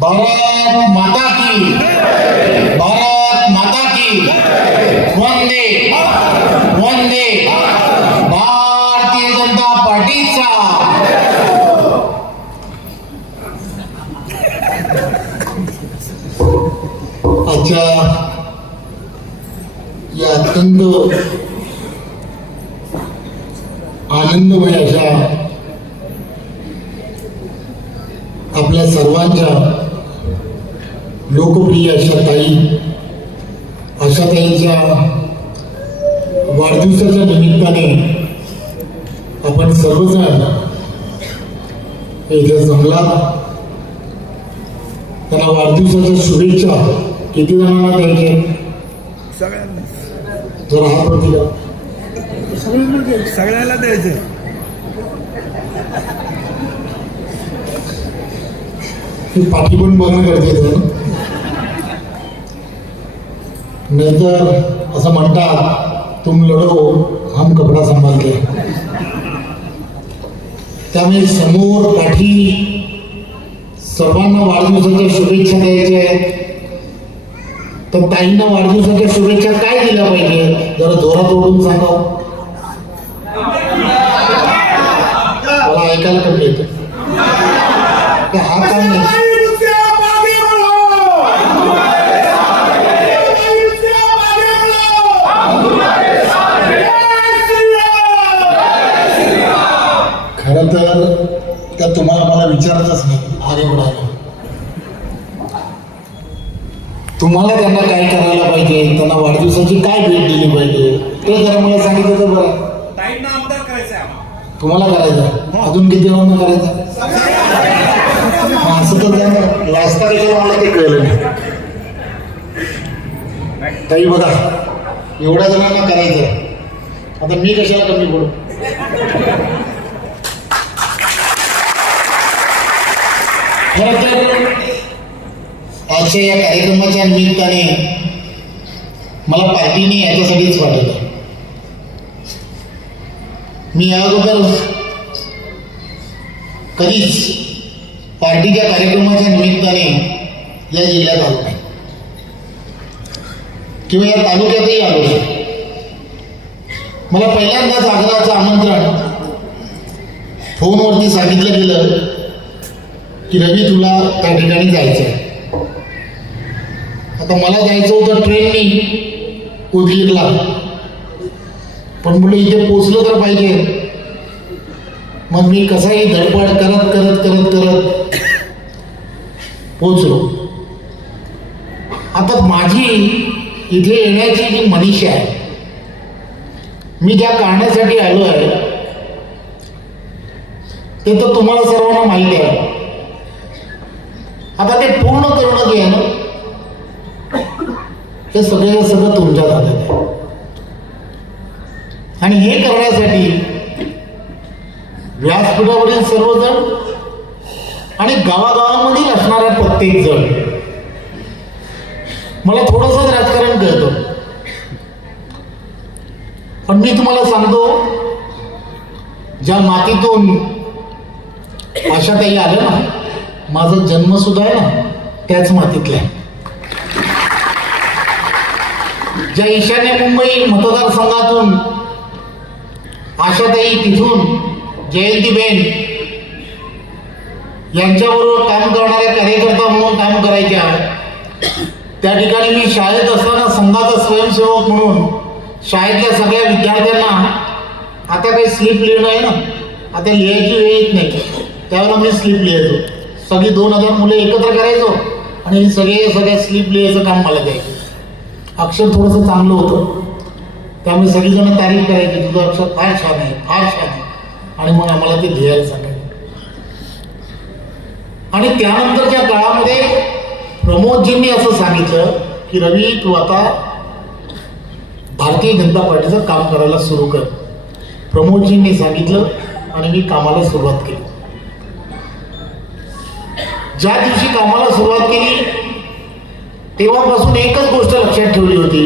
भारत माता की। भारत माता की। वंदे। वंदे। भारतीय जनता पार्टीचा। आजच्या या अत्यंत आनंदमय अशा आपल्या सर्वांच्या लोकप्रिय अशा ताई अशा ताईंच्या वाढदिवसाच्या निमित्ताने आपण सर्वजण इथे जमला. त्यांना वाढदिवसाच्या शुभेच्छा. किती जणांना द्यायचे जरा हात वरती करा. सगळ्याला द्यायचे. ही पाठी पण बघणं गरजेचं नाहीतर असं म्हणतात तुम लढो हम कपडा सांभाळते. त्यामुळे समोर पाठी सर्वांना वाढदिवसाच्या शुभेच्छा द्यायच्या आहेत. तर ताईंना वाढदिवसाच्या शुभेच्छा काय दिल्या पाहिजे? जरा जोरात ओढून सांगा. मला ऐकायला कमी येतं हा काम नाही तुम्हाला मला विचारतच नाही. आगे बढायला तुम्हाला त्यांना काय करायला पाहिजे? त्यांना वाढदिवसाची काय भेट दिली पाहिजे? ते जरा मला सांगितलं तर बरं. तुम्हाला करायचं अजून किती जणांना करायचं असं तर त्यांना लाजता कशाला मला ते कळलं नाही. ताई बघा एवढ्या जणांना करायचं आता मी कशाला कमी पडू? खरं तर आजच्या या कार्यक्रमाच्या निमित्ताने मला पार्टीने याच्यासाठीच पाठवलं मी या अगोदर कधीच पार्टीच्या कार्यक्रमाच्या निमित्ताने या जिल्ह्यात आलो नाही. किंवा या तालुक्यातही आलो नाही. मला पहिल्यांदाच आग्रहाचं आमंत्रण फोनवरती सांगितलं गेलं. की रवी तुला त्या ठिकाणी जायचं आता मला जायचं होतं ट्रेननी उदगीरला. पण मुलं इथे पोचलं तर पाहिजे. मग मी कसाही धडपड करत करत करत करत पोचलो. आता माझी इथे येण्याची जी मनीषा आहे मी ज्या कारणासाठी आलो आहे ते तर तुम्हाला सर्वांना माहिती आहे. आता ते पूर्ण करणं जे आहे ना? हे सगळे सगळं तुमच्या हातात आहे. आणि हे करण्यासाठी व्यासपीठावरील सर्वजण आणि गावागावामधील असणारा प्रत्येक जण. मला थोडंसंच राजकारण कळतं. पण मी तुम्हाला सांगतो ज्या मातीतून आशाताई आलं ना माझा जन्म सुद्धा आहे ना त्याच मातीतला आहे. ज्या ईशान्य मुंबई मतदारसंघातून आशाताई तिथून जयंतीबेन यांच्याबरोबर काम करणाऱ्या कार्यकर्ता म्हणून काम करायच्या. त्या ठिकाणी मी शाळेत असताना संघाचा स्वयंसेवक म्हणून शाळेतल्या सगळ्या विद्यार्थ्यांना आता काही स्लिप लिहिणं आहे ना आता लिहायची वेळ येत नाही. त्यावेळेला मी स्लिप लिहायचो. सगळी दोन हजार मुले एकत्र करायचो. आणि हे सगळे सगळ्या स्लिप लिहायचं काम मला द्यायचं अक्षर थोडंसं चांगलं होतं. त्यामुळे सगळीजण तारीफ करायची. तुझं अक्षर फार छान आहे फार छान आहे. आणि मग आम्हाला ते लिहायला सांगायचं. आणि त्यानंतरच्या काळामध्ये प्रमोदजींनी असं सांगितलं की रवी तू आता भारतीय जनता पार्टीचं काम करायला सुरू कर. प्रमोदजींनी सांगितलं आणि मी कामाला सुरुवात केली. ज्या दिवशी कामाला सुरुवात केली तेव्हापासून एकच गोष्ट लक्षात ठेवली होती.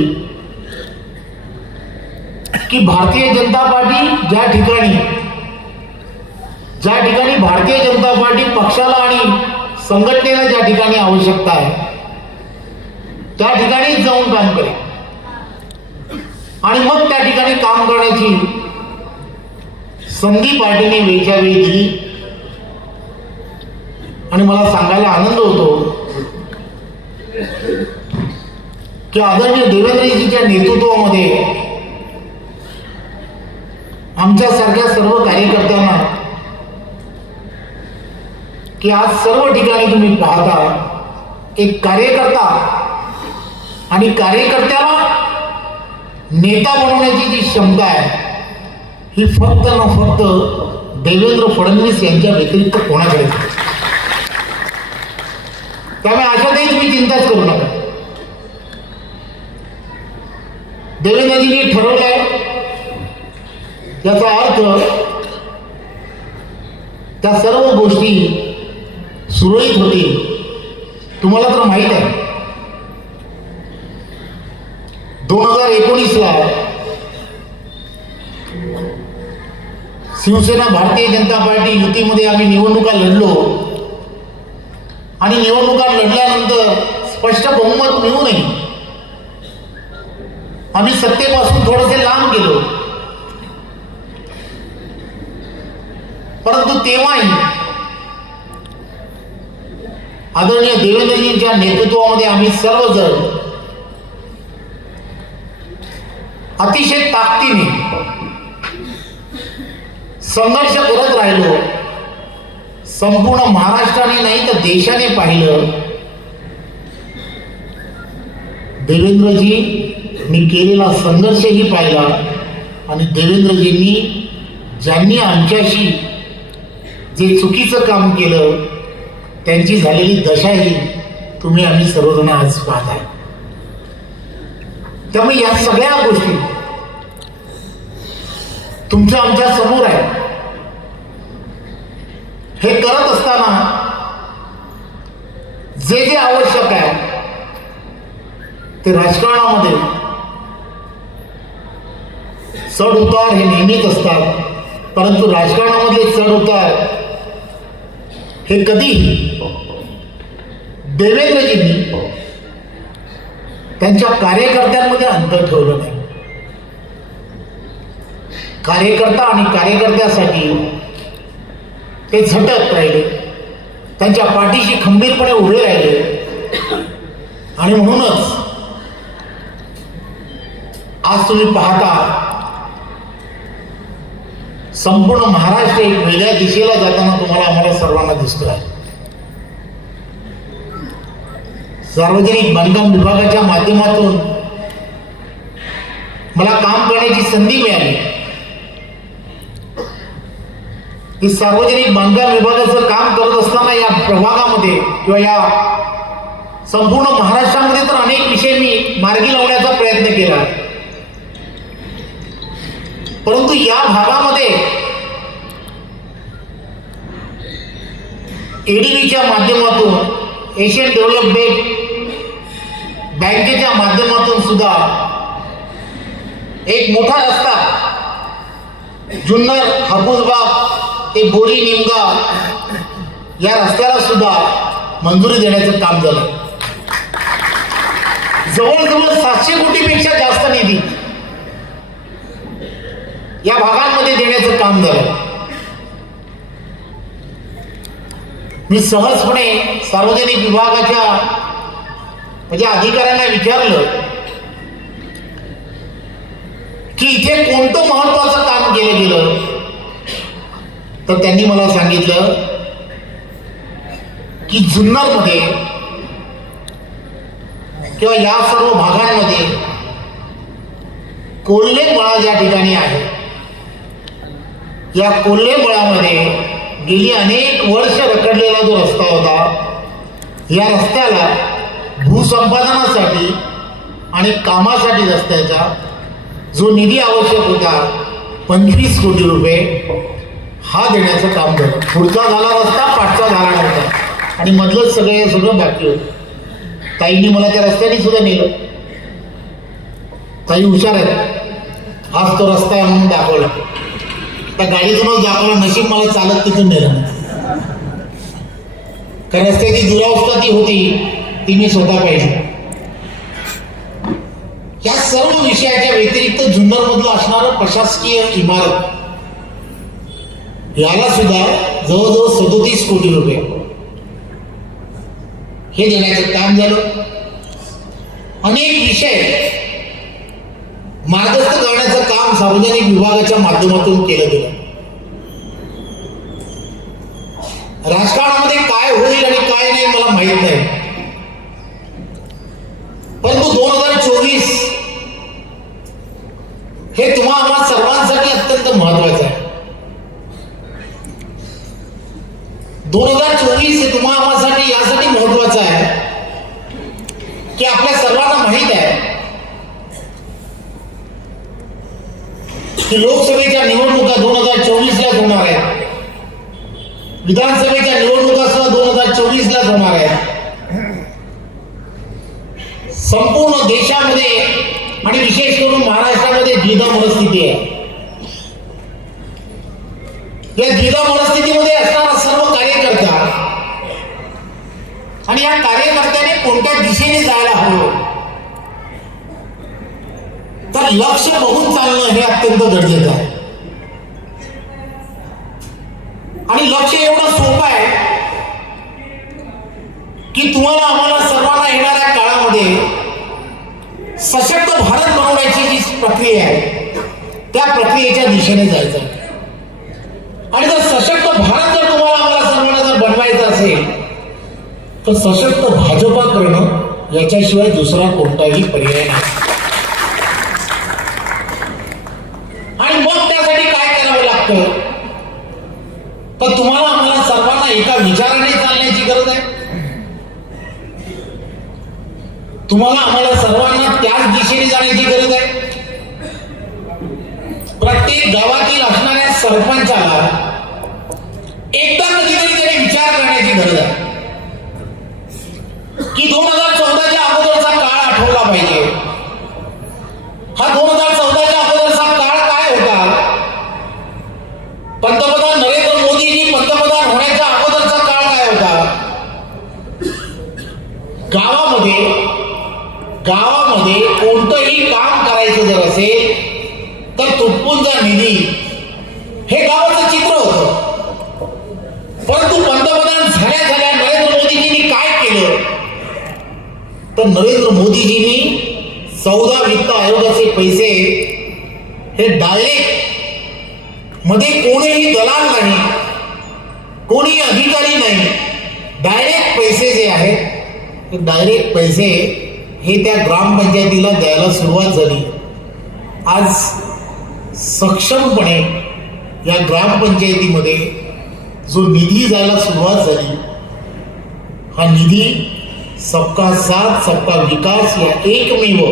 की भारतीय जनता पार्टी ज्या ठिकाणी ज्या ठिकाणी भारतीय जनता पार्टी पक्षाला आणि संघटनेला ज्या ठिकाणी आवश्यकता आहे त्या ठिकाणी जाऊन काम करेल. आणि मग त्या ठिकाणी काम करण्याची संधी पार्टीने वेळच्या वेळी दिली. आणि मला सांगायला आनंद होतो की आदरणीय देवेंद्रजीच्या नेतृत्वामध्ये आमच्यासारख्या सर्व कार्यकर्त्यांना की आज सर्व ठिकाणी तुम्ही पाहता एक कार्यकर्ता आणि कार्यकर्त्याला नेता बनवण्याची जी क्षमता आहे ही फक्त ना फक्त देवेंद्र फडणवीस यांच्या व्यतिरिक्त कोणाकडे त्यामुळे त्यामुळे काही तुम्ही चिंताच करू नका. देवेंद्रजींनी ठरवलंय याचा अर्थ त्या सर्व गोष्टी सुरळीत होतील. तुम्हाला तर माहीत आहे. दोन हजार एकोणीसला शिवसेना भारतीय जनता पार्टी युतीमध्ये आम्ही निवडणुका लढलो. आणि निवडणुका लढल्यानंतर स्पष्ट बहुमत मिळूनही आम्ही सत्तेपासून थोडेसे लांब गेलो. परंतु तेव्हाही आदरणीय देवेंद्रजींच्या नेतृत्वामध्ये आम्ही सर्वजण अतिशय ताकदीने संघर्ष करत राहिलो. संपूर्ण महाराष्ट्राने नाही तर देशाने पाहिलं. देवेंद्रजी मी केलेला संघर्षही पाहिला. आणि देवेंद्रजींनी ज्यांनी आमच्याशी जे चुकीचं काम केलं त्यांची झालेली दशाही तुम्ही आम्ही सर्वजण आज पाहताय त्यामुळे या सगळ्या गोष्टी तुमच्या आमच्यासमोर आहे हे करत असताना जे जे आवश्यक आहे ते राजकारणामध्ये चढ उतार हे नेहमीच असतात. परंतु राजकारणामधले चढ उतार हे कधी देवेंद्रजींनी त्यांच्या कार्यकर्त्यांमध्ये अंतर ठेवलं नाही. कार्यकर्ता आणि कार्यकर्त्यासाठी ते झटत राहिले. त्यांच्या पाठीशी खंबीरपणे उभे राहिले. आणि म्हणूनच आज तुम्ही पाहता संपूर्ण महाराष्ट्र एक वेगळ्या दिशेला जाताना तुम्हाला आम्हाला सर्वांना दिसतो आहे सार्वजनिक बांधकाम विभागाच्या माध्यमातून मला काम करण्याची संधी मिळाली. की सार्वजनिक बांधकाम विभागाचं काम करत असताना या प्रभागामध्ये किंवा या संपूर्ण महाराष्ट्रामध्ये तर अनेक विषय मी मार्गी लावण्याचा प्रयत्न केला. परंतु या भागामध्ये एडीबीच्या माध्यमातून एशियन डेव्हलपमेंट बँकेच्या माध्यमातून सुद्धा एक मोठा रस्ता जुन्नर हापूसबाग ते बोरी निमगा या रस्त्याला सुद्धा मंजुरी देण्याचं काम झालं. जवळजवळ सातशे कोटीपेक्षा जास्त निधी या भागांमध्ये देण्याचं काम झालं. मी सहजपणे सार्वजनिक विभागाच्या म्हणजे अधिकाऱ्यांना विचारलं की इथे कोणतं महत्वाचं काम केलं गेलं? तर त्यांनी मला सांगितलं की जुन्नरमध्ये किंवा या सर्व भागांमध्ये कोल्हे मळा ज्या ठिकाणी आहे या कोल्हे मळामध्ये गेली अनेक वर्ष रखडलेला जो रस्ता होता या रस्त्याला भूसंपादनासाठी आणि कामासाठी रस्त्याचा जो निधी आवश्यक होता पंचवीस कोटी रुपये हा देण्याचं काम झालं. पुढचा झाला रस्ता पाठचा झाला नव्हता. आणि मधलंच सगळं सगळं बाकी होतं. ताईंनी मला त्या रस्त्याने सुद्धा नेलं. ताई हुशार आहे आज तो रस्ता आहे म्हणून दाखवला. त्या गाडीतूनच दाखवला नशीब मला चालत तिथून नेलं. कारण रस्त्याची दुरावस्था ती होती ती मी स्वतः पाहिली. या सर्व विषयाच्या व्यतिरिक्त जुन्नर मधलं असणारं प्रशासकीय इमारत याला सुद्धा जवळजवळ सदोतीस कोटी रुपये. हे देण्याचं काम झालं. अनेक विषय मार्गस्थ करण्याचं काम सार्वजनिक विभागाच्या माध्यमातून केलं गेलं. राजकारणामध्ये काय होईल आणि काय नाही मला माहीत नाही. परंतु दोन हजार चोवीस हे तुम्हा आम्हा सर्वांसाठी अत्यंत महत्वाचं आहे. दोन हजार चोवीस हे तुम्हा आम्हासाठी यासाठी महत्वाचं आहे. की आपल्या सर्वांना माहीत आहे की लोकसभेच्या निवडणुका दोन हजार चोवीस ला होणार आहेत. विधानसभेच्या निवडणुका सुद्धा दोन हजार चोवीस ला होणार आहेत. संपूर्ण देशामध्ये आणि विशेष करून महाराष्ट्रामध्ये द्विधा मनस्थिती आहे. या द्विधा मनस्थितीमध्ये असणारा सर्व कार्यकर्ता आणि या कार्यकर्त्याने कोणत्या दिशेने जायला हवं? तर लक्ष बघून चालणं हे अत्यंत गरजेचं आहे. आणि लक्ष एवढं सोपं आहे की तुम्हाला आम्हाला सर्वांना येणाऱ्या काळामध्ये सशक्त भारत बनवण्याची जी प्रक्रिया आहे त्या प्रक्रियेच्या दिशेने जायचं आहे. आणि जर सशक्त भारत जर तुम्हाला आम्हाला सर्वांना जर बनवायचं असेल तर सशक्त भाजपा करणं याच्याशिवाय दुसरा कोणताही पर्याय नाही. आणि मग त्यासाठी काय करावं लागतं? तर तुम्हाला आम्हाला सर्वांना एका विचाराने चालण्याची गरज आहे. तुम्हाला आम्हाला सर्वांना त्याच दिशेने जाण्याची गरज आहे. प्रत्येक गावातील असणाऱ्या सरपंचाला एकदा कधीतरी तरी विचार करण्याची गरज आहे. की दोन हजार चौदाच्या अगोदरचा काळ आठवला पाहिजे. हा दोन हजार चौदाच्या अगोदरचा काळ काय होता? पंतप्रधान नरेंद्र मोदींनी पंतप्रधान होण्याच्या अगोदरचा काळ काय होता? गावामध्ये गावामध्ये कोणतंही काम करायचं जर असेल तर तुटपूंचा निधी हे गावाचं चित्र होतं. परंतु पंतप्रधान झाल्या झाल्या नरेंद्र मोदीजींनी काय केलं? तर नरेंद्र मोदीजींनी चौदा वित्त आयोगाचे पैसे हे डायरेक्टमध्ये कोणीही दलाल नाही कोणी अधिकारी नाही. डायरेक्ट पैसे जे आहेत ते डायरेक्ट पैसे हे त्या ग्रामपंचायतीला द्यायला सुरुवात झाली. आज सक्षमपणे या ग्रामपंचायतीमध्ये जो निधी जायला सुरुवात झाली हा निधी सबका साथ सबका विकास या एकमेव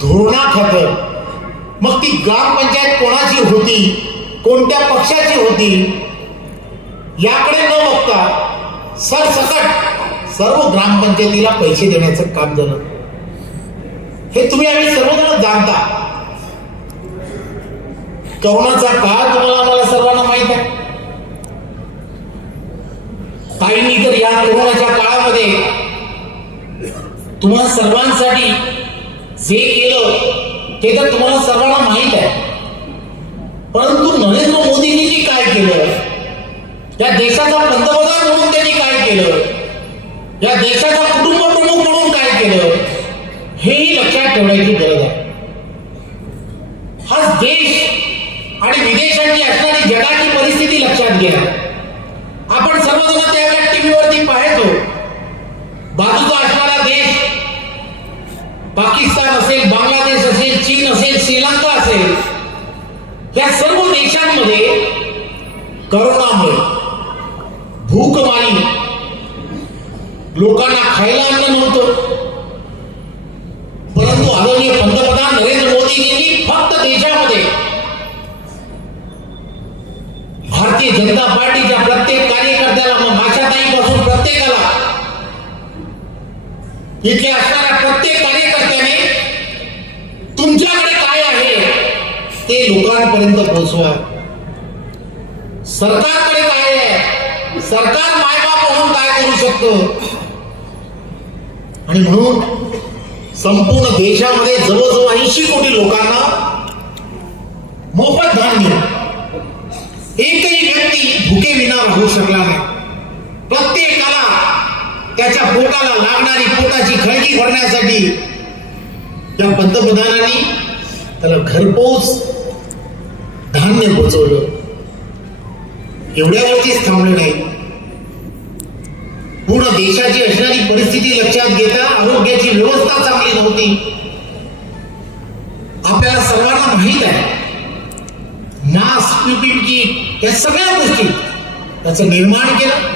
धोरणाखातर मग ती ग्रामपंचायत कोणाची होती कोणत्या पक्षाची होती याकडे न बघता सरसकट सर्व ग्रामपंचायतीला पैसे देण्याचं काम झालं. हे तुम्ही आम्ही सर्वजण जाणता. करोनाचा काळ तुम्हाला आम्हाला सर्वांना माहीत आहे. काहींनी तर या कोरोनाच्या काळामध्ये तुम्हा सर्वांसाठी जे केलं ते तर तुम्हाला सर्वांना माहीत आहे. परंतु नरेंद्र मोदीजींनी काय केलं या देशाचा पंतप्रधान म्हणून त्यांनी काय केलं या देशाचा कुटुंब प्रमुख म्हणून काय केलं हेही लक्षात ठेवण्याची गरज आहे. हा देश आणि विदेशांची असणारी जगाची परिस्थिती लक्षात घ्या. आपण सर्वजण त्यावेळेला टीव्हीवरती पाहायचो बाजूचा असणारा देश पाकिस्तान असेल बांगलादेश असेल चीन असेल श्रीलंका असेल या सर्व देशांमध्ये करोनामुळे भूकमारी लोकांना खायला अन्न नव्हतं. परंतु आदरणीय पंतप्रधान नरेंद्र मोदी यांनी फक्त देशामध्ये भारतीय जनता पार्टीच्या प्रत्येक कार्यकर्त्याला मग आशाताईपासून प्रत्येकाला इथे असणाऱ्या प्रत्येक कार्यकर्त्याने तुमच्याकडे काय आहे ते लोकांपर्यंत पोहोचवा. सरकारकडे काय आहे? सरकार मायबाप म्हणून काय करू शकतो? आणि म्हणून संपूर्ण देशामध्ये जवळजवळ ऐंशी कोटी लोकांना मोफत धान्य एक व्यक्ती भुके राहू शकला नाही. प्रत्येकाला त्याच्या पोटाला लागणारी पोटाची खळगी भरण्यासाठी त्या पंतप्रधानांनी त्याला घरपोच धान्य पोचवलं. एवढ्यावरतीच थांबलं नाही. पूर्ण देशाची असणारी परिस्थिती लक्षात घेता आरोग्याची व्यवस्था चांगली नव्हती. आपल्याला सर्वांना माहीत आहे मास्क पीपीई या सगळ्या गोष्टी त्याचं निर्माण केलं.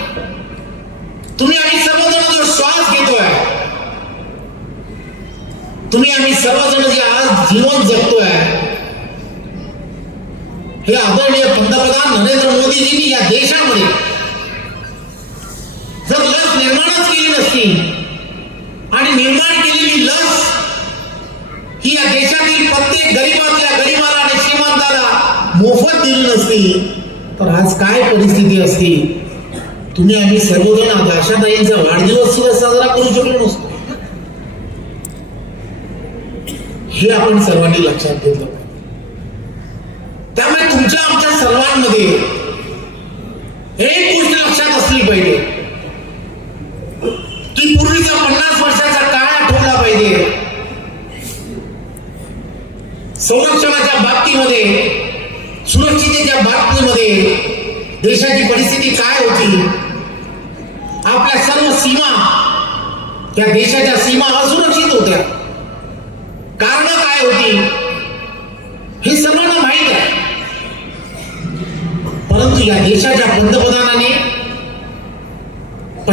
तुम्ही आम्ही सर्वजण जो श्वास घेतोय तुम्ही आम्ही सर्वजण जे आज जीवन जगतोय हे आदरणीय पंतप्रधान नरेंद्र मोदीजींनी या देशामध्ये जर लस निर्माणच केली नसती तुम्ही आम्ही सर्वजण आता आशाताईंचा वाढदिवस सुद्धा साजरा करू शकलो नसतो. हे आपण सर्वांनी लक्षात घेतलं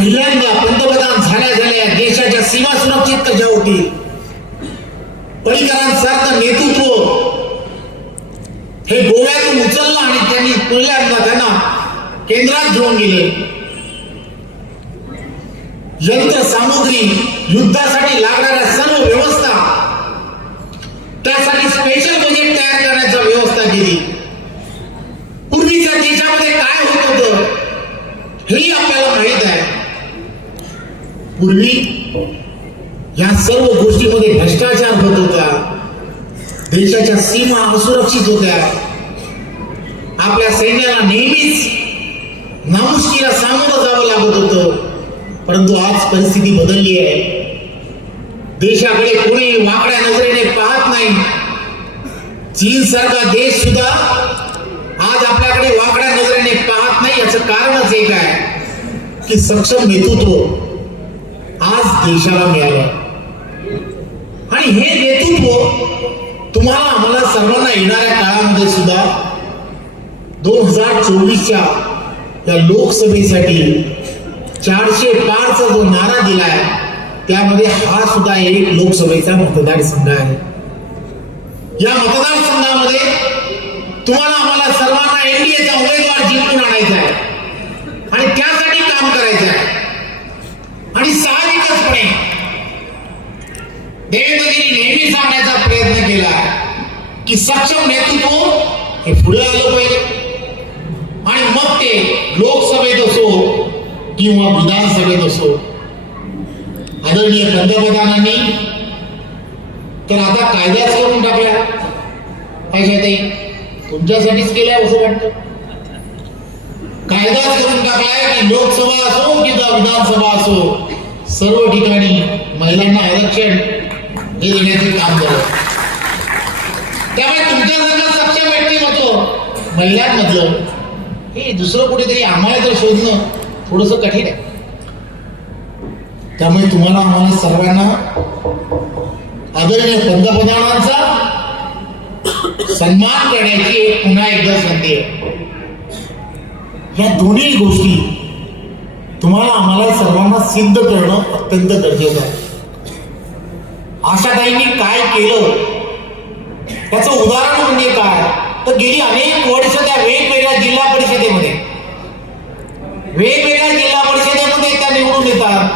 पहिल्यांदा पंतप्रधान झाल्या झाल्या देशाच्या सीमा सुरक्षित कशा होती पर्रिकरांसारखं नेतृत्व हे गोव्यातून उचललं आणि त्यांनी पहिल्यांदा त्यांना केंद्रात घेऊन गेले. यंत्र सामुग्री युद्धासाठी लागणाऱ्या सर्व व्यवस्था त्यासाठी स्पेशल बजेट तयार करण्याची व्यवस्था केली पूर्वीच्या देशामध्ये काय होत होतं हेही आपल्याला माहीत आहे पूर्वी या सर्व गोष्टीमध्ये भ्रष्टाचार होत होता. देशाच्या सीमा असुरक्षित होत्या. आपल्या सैन्याला नेहमीच नामुष्कीला सामोरं जावं लागत होतं. परंतु आज परिस्थिती बदलली आहे. देशाकडे कोणी वाकड्या नजरेने पाहत नाही. चीन सारखा देश सुद्धा आज आपल्याकडे वाकड्या नजरेने पाहत नाही. याच कारणच एक आहे की सक्षम नेतृत्व आज देशाला मिळालं. आणि हे नेतृत्व तुम्हाला आम्हाला सर्वांना येणाऱ्या काळामध्ये सुद्धा दोन हजार चोवीसच्या या लोकसभेसाठी चारशे पारचा जो नारा दिलाय त्यामध्ये हा सुद्धा एक लोकसभेचा मतदारसंघ आहे. या मतदारसंघामध्ये तुम्हाला आम्हाला सर्वांना एनडीएचा उमेदवार जिंकून आणायचा आहे. आणि त्यासाठी काम करायचं आहे. आणि स्पष्टपणे देवेंद्रजींनी नेहमी सांगण्याचा प्रयत्न केला की सक्षम नेतृत्व हे पुढे आलं पाहिजे. आणि मग ते लोकसभेत असो किंवा विधानसभेत असो. आदरणीय पंतप्रधानांनी तर आता कायद्याच करून टाकल्या. पाहिजे ते तुमच्यासाठीच केल्या असं वाटतं? कायदाच करून टाकलाय की लोकसभा असो किंवा विधानसभा असो. सर्व ठिकाणी महिलांना आरक्षण हे देण्याचे काम झालं त्यामुळे तुमच्यासारखं सक्षम व्यक्तिमत्व महिलांमधलं हे दुसरं कुठेतरी आम्हाला तर शोधणं थोडस कठीण आहे. त्यामुळे तुम्हाला आम्हाला सर्वांना आदरणीय पंतप्रधानांचा सन्मान करण्याची पुन्हा एकदा संधी आहे. या दोन्ही गोष्टी तुम्हाला आम्हाला सर्वांना सिद्ध करणं अत्यंत गरजेचं आहे. आशाताईंनी काय केलं? त्याचं उदाहरण म्हणजे काय? तर गेली अनेक वर्ष त्या वेगवेगळ्या जिल्हा परिषदेमध्ये. वेगवेगळ्या जिल्हा परिषदेमध्ये त्या निवडून येतात.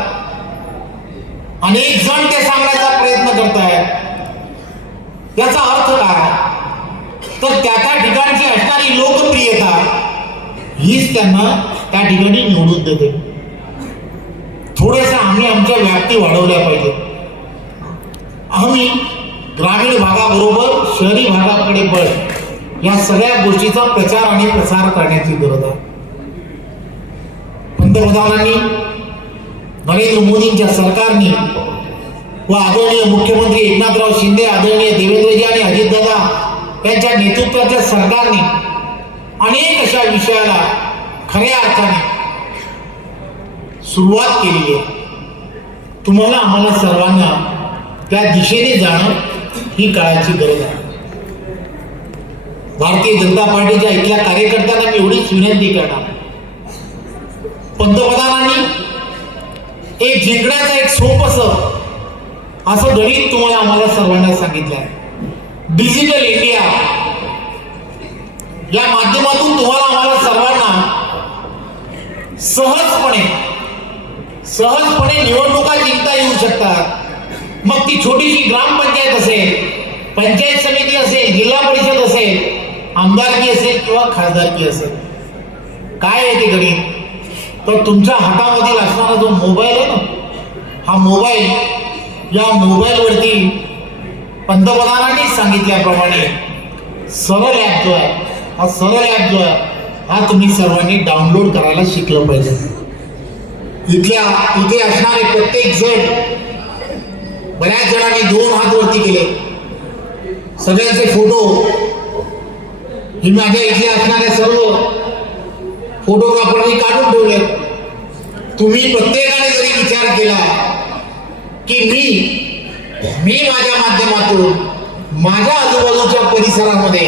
अनेक जण ते सांगण्याचा प्रयत्न करतायत. याचा अर्थ काय? तर त्या त्या ठिकाणची असणारी लोकप्रियता हीच त्यांना त्या ठिकाणी निवडून देते. थोडंसं आम्ही आमच्या व्याप्ती वाढवल्या पाहिजे. आम्ही ग्रामीण भागाबरोबर शहरी भागाकडे बळ या सगळ्या गोष्टीचा प्रचार आणि प्रसार करण्याची गरज आहे. पंतप्रधानांनी नरेंद्र मोदींच्या सरकारने व आदरणीय मुख्यमंत्री एकनाथराव शिंदे आदरणीय देवेंद्रजी आणि अजितदादा यांच्या नेतृत्वाच्या सरकारने अनेक अशा विषयाला खऱ्या अर्थाने सुरुवात केलेली आहे. तुम्हाला आम्हाला सर्वांना त्या दिशेने जाणं ही काळाची गरज आहे. भारतीय जनता पार्टीच्या इथल्या कार्यकर्त्यांना मी एवढीच विनंती करणार. पंतप्रधानांनी एक जिंकण्याचं एक सोपस असं गणित तुम्हाला आम्हाला सर्वांना सांगितलं आहे डिजिटल इंडिया या माध्यमातून तुम्हाला आम्हाला सर्वांना सहजपणे सहजपणे निवडणुका जिंकता येऊ शकतात. मग ती छोटीशी ग्रामपंचायत असेल पंचायत समिती असेल जिल्हा परिषद असेल आमदारकी असेल किंवा खासदारकी असेल. काय आहे ते गणित? तर तुमच्या हातामधील असणारा जो मोबाईल आहे ना हा मोबाईल या मोबाईलवरती पंतप्रधानांनी सांगितल्याप्रमाणे सरळ ॲप जो आहे हा सरळ ॲप जो आहे हा तुम्ही सर्वांनी डाउनलोड करायला शिकलं पाहिजे. इथल्या इथे असणारे प्रत्येक जण बऱ्याच जणांनी दोन हात वरती केले. सगळ्यांचे फोटो. ही माझ्या इथे असणाऱ्या सर्व फोटोग्राफरनी काढून ठेवले. तुम्ही प्रत्येकाने जरी विचार केला की मी मी माझ्या माध्यमातून माझ्या आजूबाजूच्या परिसरामध्ये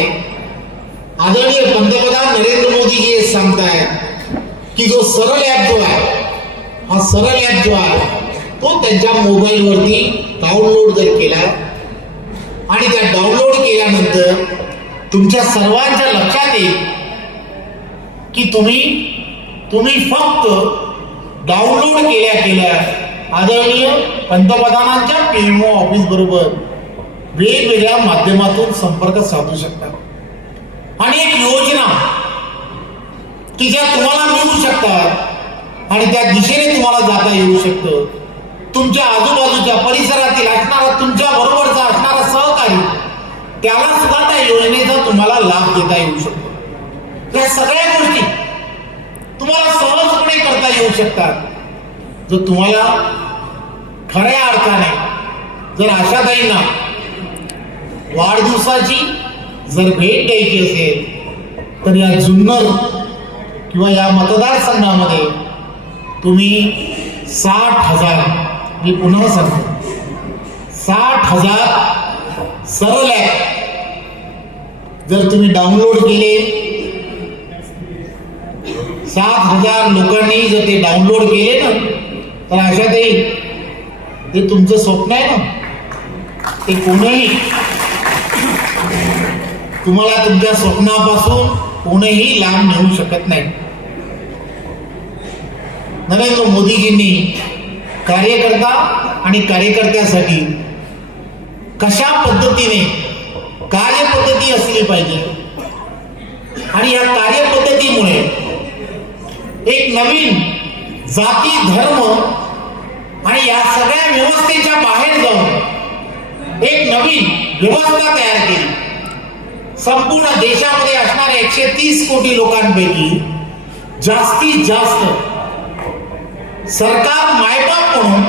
आदरणीय पंतप्रधान नरेंद्र मोदीजी हे सांगतायत की जो सरळ ॲप जो आहे हा सरळ ॲप जो आहे तो त्यांच्या मोबाईलवरती डाउनलोड जर केला आणि त्या डाउनलोड केल्यानंतर तुमच्या सर्वांच्या लक्षात येईल की तुम्ही तुम्ही फक्त डाउनलोड केल्या केल्या. आदरणीय पंतप्रधानांच्या पीएमओ ऑफिस बरोबर वेगवेगळ्या माध्यमातून संपर्क साधू शकता. आणि एक योजना की ज्या तुम्हाला मिळू शकतात. आणि त्या दिशेने तुम्हाला जाता येऊ शकतं. तुमच्या आजूबाजूच्या परिसरातील असणारा तुमच्या बरोबरचा असणारा सहकारी त्याला सुद्धा त्या योजनेचा तुम्हाला लाभ देता येऊ शकतो. या सगळ्या गोष्टी तुम्हाला सहजपणे करता येऊ शकतात. जर तुम्हाला खऱ्या अर्थाने जर आशाताईंना वाढदिवसाची जर भेट द्यायची असेल तर या जुन्नर किंवा या मतदारसंघामध्ये तुम्ही साठ हजार मी पुन्हा सांगतो. साठ हजार सरळ ॲप जर तुम्ही डाउनलोड केले सात हजार लोकांनी जर ते डाउनलोड केले ना तर अशात येईल ते तुमचं स्वप्न आहे ना. ते कोणीही तुम्हाला तुमच्या स्वप्नापासून कोणीही लांब नेऊ शकत नाही. नरेंद्र मोदीजींनी कार्यकर्ता आणि कार्यकर्त्यासाठी कशा पद्धतीने कार्यपद्धती असली पाहिजे? आणि या कार्यपद्धतीमुळे एक नवीन जाती धर्म आणि या सगळ्या व्यवस्थेच्या बाहेर जाऊन एक नवीन व्यवस्था तयार केली. संपूर्ण देशामध्ये असणाऱ्या एकशे तीस कोटी लोकांपैकी जास्तीत जास्त सरकार मायबाप म्हणून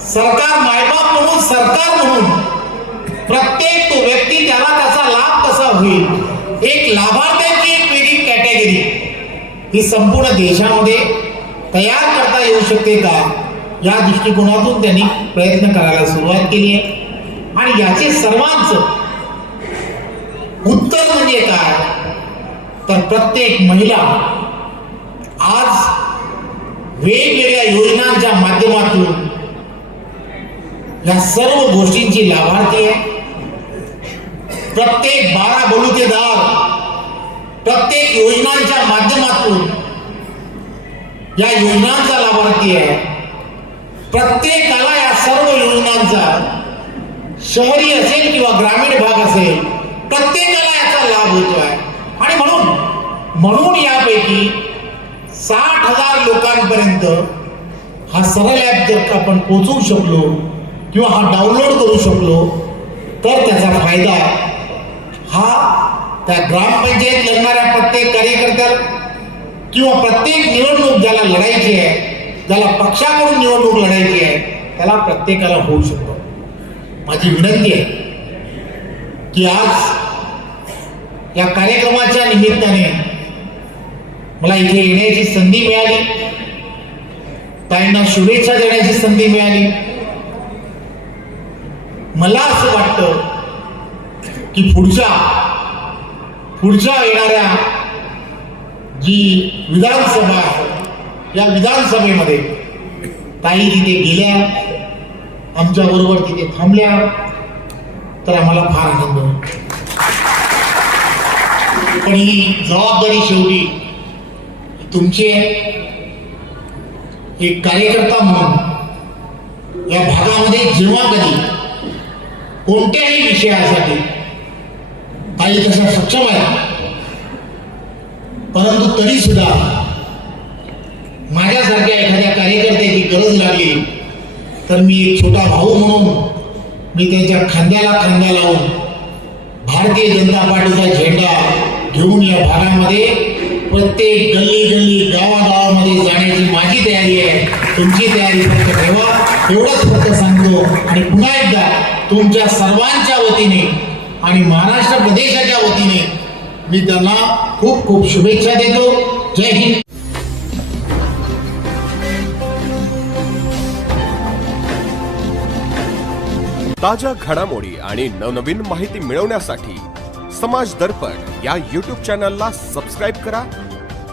सरकार मायबाप म्हणून सरकार म्हणून प्रत्येक तो व्यक्ती त्याला त्याचा लाभ कसा होईल? एक लाभार्थ्यांची एक वेगळी कॅटेगरी ही संपूर्ण देशामध्ये तयार करता येऊ शकते का? या दृष्टिकोनातून त्यांनी प्रयत्न करायला सुरुवात केली आहे. आणि याचे सर्वांचं उत्तर म्हणजे काय? तर प्रत्येक महिला आज वेगवेगळ्या योजनांच्या माध्यमातून या सर्व गोष्टींची लाभार्थी आहे. प्रत्येक बारा बलुतेदार प्रत्येक योजनांच्या माध्यमातून या योजनांचा लाभार्थी आहे. प्रत्येकाला या सर्व योजनांचा शहरी असेल किंवा ग्रामीण भाग असेल प्रत्येकाला याचा लाभ होतो आहे आणि म्हणून म्हणून यापैकी साठ हजार लोकांपर्यंत हा सरळ ॲप जर आपण पोचवू शकलो किंवा हा डाउनलोड करू शकलो तर त्याचा फायदा हा त्या ग्रामपंचायत लढणाऱ्या प्रत्येक कार्यकर्त्याला किंवा प्रत्येक निवडणूक ज्याला लढायची आहे ज्याला पक्षाकडून निवडणूक लढायची आहे त्याला प्रत्येकाला होऊ शकतो. माझी विनंती आहे की आज या कार्यक्रमाच्या निमित्ताने मला इथे येण्याची संधी मिळाली. ताईंना शुभेच्छा देण्याची संधी मिळाली. मला असं वाटतं की पुढच्या पुढच्या येणाऱ्या जी विधानसभा आहे या विधानसभेमध्ये ताई तिथे गेल्या आमच्या बरोबर तिथे थांबल्या. तर आम्हाला फार आनंद होतो पण ही जबाबदारी शेवटी तुमचे एक कार्यकर्ता म्हणून या भागामध्ये जेव्हा कधी कोणत्याही विषयासाठी काही तसा सक्षम आहे. परंतु तरी सुद्धा माझ्यासारख्या एखाद्या कार्यकर्त्याची गरज लागली तर मी एक छोटा भाऊ म्हणून मी त्यांच्या खांद्याला खांदा लावून भारतीय जनता पार्टीचा झेंडा घेऊन या भागामध्ये प्रत्येक गल्ली गल्ली गावागावामध्ये जाण्याची माझी तयारी आहे. तुमची तयारी फक्त ठेवा एवढंच फक्त सांगतो. आणि पुन्हा एकदा तुमच्या सर्वांच्या वतीने आणि महाराष्ट्र प्रदेशाच्या वतीने मी त्यांना खूप खूप शुभेच्छा देतो. जय हिंद. ताज्या घडामोडी आणि नवनवीन माहिती मिळवण्यासाठी समाज दर्पण या यूट्यूब चॅनलला सबस्क्राईब करा